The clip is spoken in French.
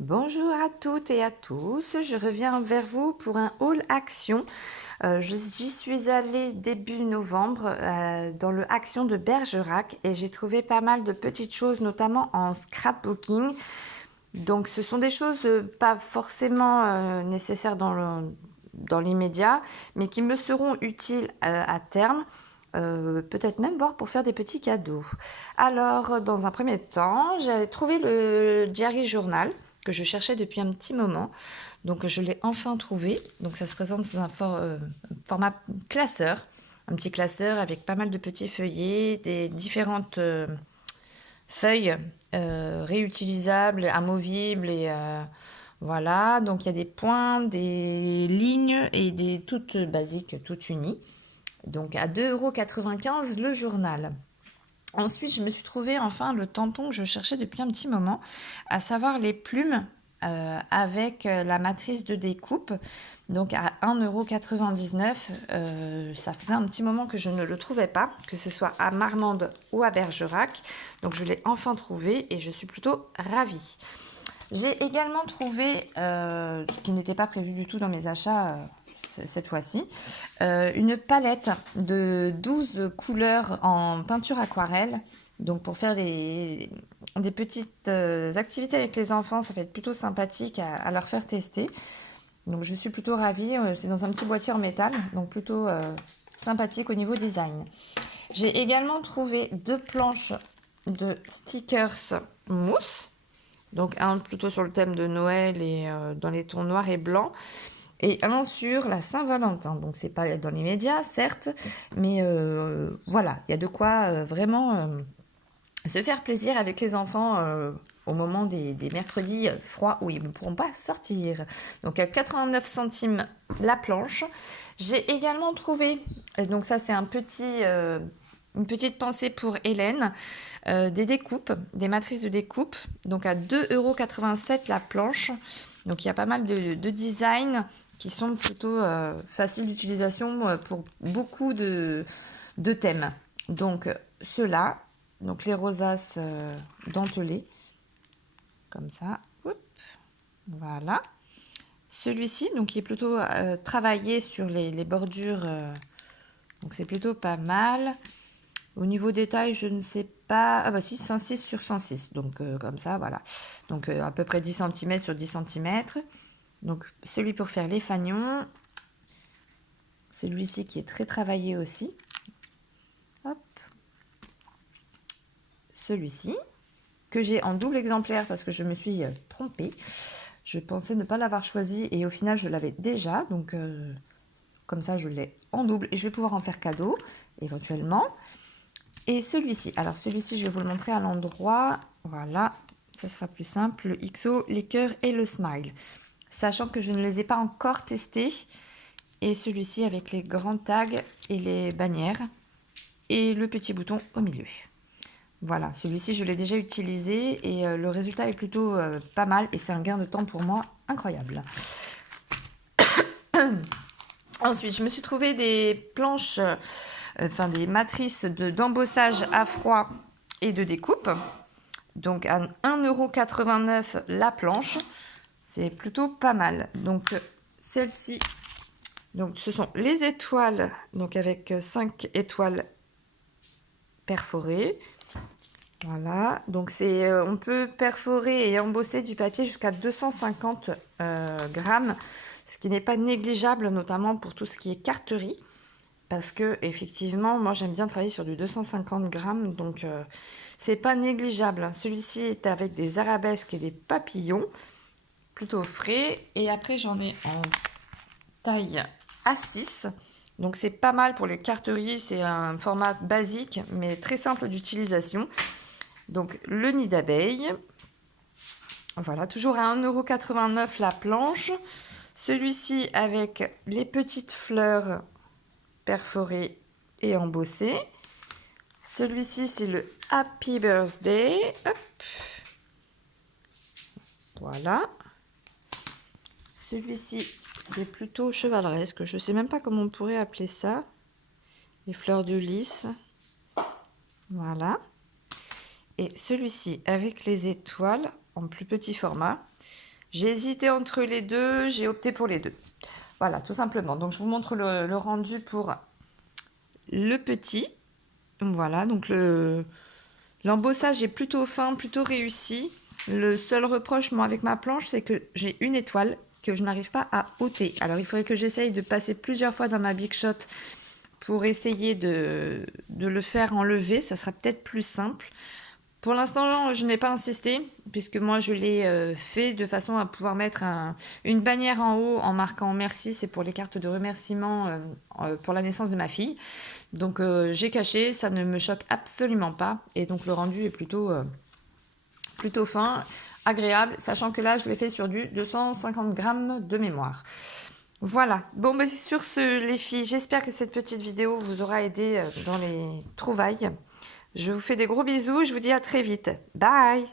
Bonjour à toutes et à tous, je reviens vers vous pour un haul action. J'y suis allée début novembre dans le Action de Bergerac et j'ai trouvé pas mal de petites choses, notamment en scrapbooking. Donc ce sont des choses pas forcément nécessaires dans l'immédiat, mais qui me seront utiles à terme. Peut-être même voir pour faire des petits cadeaux. Alors, dans un premier temps, j'avais trouvé le diary journal que je cherchais depuis un petit moment. Donc, je l'ai enfin trouvé. Donc, ça se présente sous un format classeur. Un petit classeur avec pas mal de petits feuillets, des différentes feuilles réutilisables, amovibles et voilà. Donc, il y a des points, des lignes et des toutes basiques, toutes unies. Donc à 2,95 € le journal. Ensuite, je me suis trouvé enfin le tampon que je cherchais depuis un petit moment, à savoir les plumes avec la matrice de découpe. Donc à 1,99 €. Ça faisait un petit moment que je ne le trouvais pas, que ce soit à Marmande ou à Bergerac. Donc je l'ai enfin trouvé et je suis plutôt ravie. J'ai également trouvé, ce qui n'était pas prévu du tout dans mes achats cette fois-ci, une palette de 12 couleurs en peinture aquarelle. Donc pour faire des petites activités avec les enfants, ça va être plutôt sympathique à leur faire tester. Donc je suis plutôt ravie. C'est dans un petit boîtier en métal, donc plutôt sympathique au niveau design. J'ai également trouvé deux planches de stickers mousse. Donc un plutôt sur le thème de Noël et dans les tons noirs et blancs. Et un sur la Saint-Valentin. Donc c'est pas dans les médias, certes, mais voilà, il y a de quoi vraiment se faire plaisir avec les enfants au moment des mercredis froids où ils ne pourront pas sortir. Donc à 89 centimes la planche. J'ai également trouvé, donc ça c'est une petite pensée pour Hélène, des découpes, des matrices de découpe, donc à 2,87 € la planche. Donc il y a pas mal de designs qui sont plutôt faciles d'utilisation pour beaucoup de thèmes. Donc ceux-là, donc les rosaces dentelées, comme ça, oups, voilà. Celui-ci, donc qui est plutôt travaillé sur les bordures, donc c'est plutôt pas mal. Au niveau des tailles, je ne sais pas. Ah bah si, 106 sur 106. Donc comme ça, voilà. Donc à peu près 10 cm sur 10 cm. Donc celui pour faire les fanions. Celui-ci qui est très travaillé aussi. Hop. Celui-ci, que j'ai en double exemplaire parce que je me suis trompée. Je pensais ne pas l'avoir choisi et au final je l'avais déjà. Donc comme ça je l'ai en double et je vais pouvoir en faire cadeau éventuellement. Et celui-ci, alors celui-ci je vais vous le montrer à l'endroit, voilà, ça sera plus simple, le XO, les cœurs et le smile. Sachant que je ne les ai pas encore testés. Et celui-ci avec les grands tags et les bannières et le petit bouton au milieu. Voilà, celui-ci je l'ai déjà utilisé et le résultat est plutôt pas mal et c'est un gain de temps pour moi incroyable. Ensuite, je me suis trouvé des planches, enfin des matrices d'embossage à froid et de découpe. Donc à 1,89 € la planche, c'est plutôt pas mal. Donc celle-ci, donc ce sont les étoiles, donc avec 5 étoiles perforées. Voilà, donc on peut perforer et embosser du papier jusqu'à 250 grammes, ce qui n'est pas négligeable, notamment pour tout ce qui est carterie. Parce que effectivement, moi j'aime bien travailler sur du 250 grammes, donc c'est pas négligeable. Celui-ci est avec des arabesques et des papillons, plutôt frais. Et après j'en ai en taille A6, donc c'est pas mal pour les carteries. C'est un format basique, mais très simple d'utilisation. Donc le nid d'abeille, voilà, toujours à 1,89 € la planche. Celui-ci avec les petites fleurs perforées et embossées. Celui-ci, c'est le Happy Birthday. Hop. Voilà. Celui-ci, c'est plutôt chevaleresque. Je ne sais même pas comment on pourrait appeler ça. Les fleurs de lys. Voilà. Et celui-ci, avec les étoiles. en plus petit format. J'ai hésité entre les deux, j'ai opté pour les deux. Voilà, tout simplement. Donc je vous montre le rendu pour le petit. Voilà, donc l'embossage est plutôt fin, plutôt réussi. Le seul reproche, moi, avec ma planche, c'est que j'ai une étoile que je n'arrive pas à ôter. Alors, il faudrait que j'essaye de passer plusieurs fois dans ma Big Shot pour essayer de le faire enlever. Ça sera peut-être plus simple. Pour l'instant, je n'ai pas insisté, puisque moi, je l'ai fait de façon à pouvoir mettre une bannière en haut en marquant merci. C'est pour les cartes de remerciement pour la naissance de ma fille. Donc, j'ai caché, ça ne me choque absolument pas. Et donc, le rendu est plutôt fin, agréable, sachant que là, je l'ai fait sur du 250 grammes de mémoire. Voilà. Bon, bah, sur ce, les filles, j'espère que cette petite vidéo vous aura aidé dans les trouvailles. Je vous fais des gros bisous, je vous dis à très vite. Bye!